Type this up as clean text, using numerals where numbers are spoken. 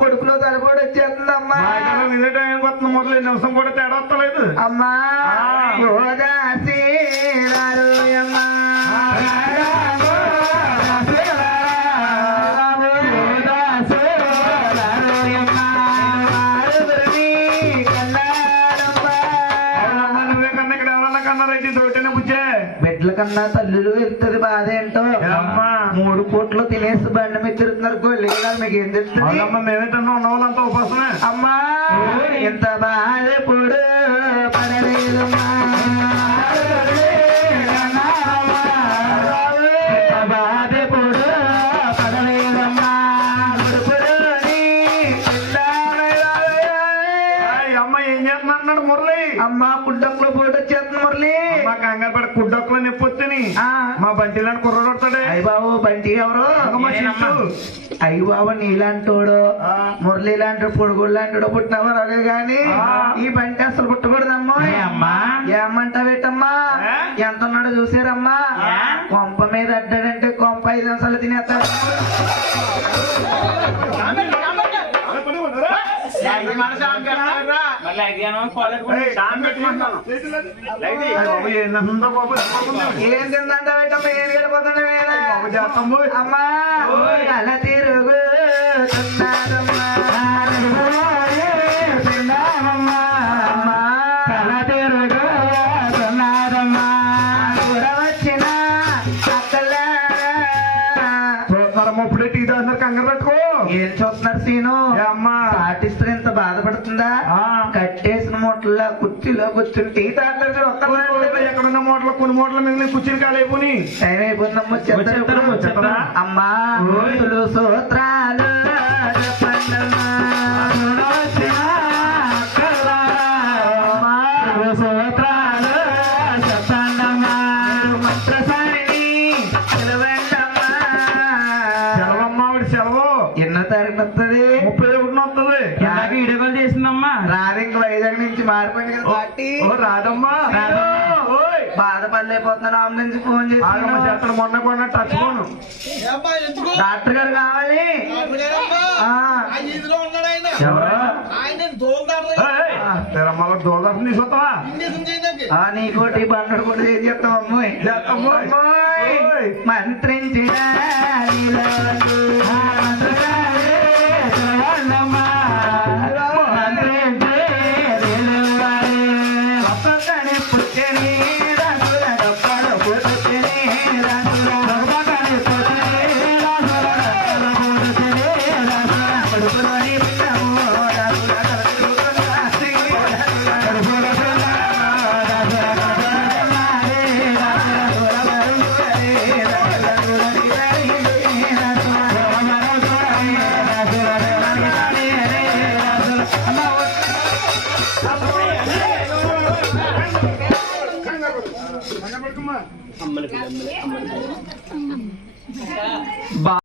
కొడుకులో తలపోటు వచ్చేస్తుందమ్మా. నిమిషం కూడా తేడా వస్తలేదు అమ్మా. బిడ్డల కన్నా తల్లులు వెళ్తుంది బాధ ఏంటో. 3 కోట్లు తినేసి బండి మీద తిరుగుతున్నారు గొల్లిగా. మీకు ఏం తెలుస్తుంది? మేమేంటన్నా ఉన్న వాళ్ళంతా ఉపాసమే అమ్మా. ఎంత బాధ పొడు పడలేదమ్మా. బాధ పొడు పడలేదమ్మా. అమ్మ ఏం చేస్తున్నాడు మురళి? అమ్మ కుడ్డక్కులో పోటీ వచ్చేస్తుంది మురళి. మా కంగారు పడి కుడ్డక్కులో నొప్పి వస్తేని మా బంటి లాంటి కుర్రోడు వస్తాడు. అయ్య బాబు బంటి ఎవరు? అయ్య బాబు నీలాంటోడు మురళి లాంటి పొడుగుడు లాంటి పుట్టినవారు అదే గాని ఈ బంటి అసలు పుట్టకూడదమ్మా. ఏమంటావేటమ్మా? ఎంత ఉన్నాడో చూసారమ్మా. కొంప మీద అడ్డాడంటే కొంప 5 నిమిషాలు తినేస్తాడు. ఏం తిందంటే ఏం గడిపోతుంది అమ్మా. అలా తిరుగుతున్నారమ్మా. అలా తిరుగుతున్నారమ్మా. వచ్చిన చూస్తున్నారమ్మా. ఇప్పుడే టీ తాగుతున్నారు. కంగారు పెట్టుకో. ఏం చూస్తున్నారు సీను? అమ్మా పాటిస్తూ ఇంత బాధపడుతుందా? కట్టేసిన మూటల్లో కుర్చీలో కూర్చుని టీ తాగుతారు. ఎక్కడున్న మూటలు కొన్ని మూటలు మిగిలిన కుర్చీని కాలేపోని టైం అయిపోయిందమ్మా. అమ్మా సూత్రాలు సూత్రాలు చెప్పండమ్మా. మంత్రసారిని సెలవండమ్మా. సెలవమ్మా. సెలవు ఎన్నో తారీఖు వస్తుంది? 31 వస్తుంది. ఇడగలు చేసిందమ్మా. రాదు ఇంక వైజాగ్ నుంచి మారిపోయింది కదా పార్టీ. రాదమ్మా. బాధపడలేకపోతున్నాను. అంబులెన్స్ ఫోన్ చేసి మొన్న కొన్న టచ్ ఫోన్. డాక్టర్ గారు కావాలి. దోదాపు తీసుకొస్తావా? నీకోటి బండడు కూడా ఏం చేస్తాం అమ్మాయి. మంత్రించిన అమ్మలకి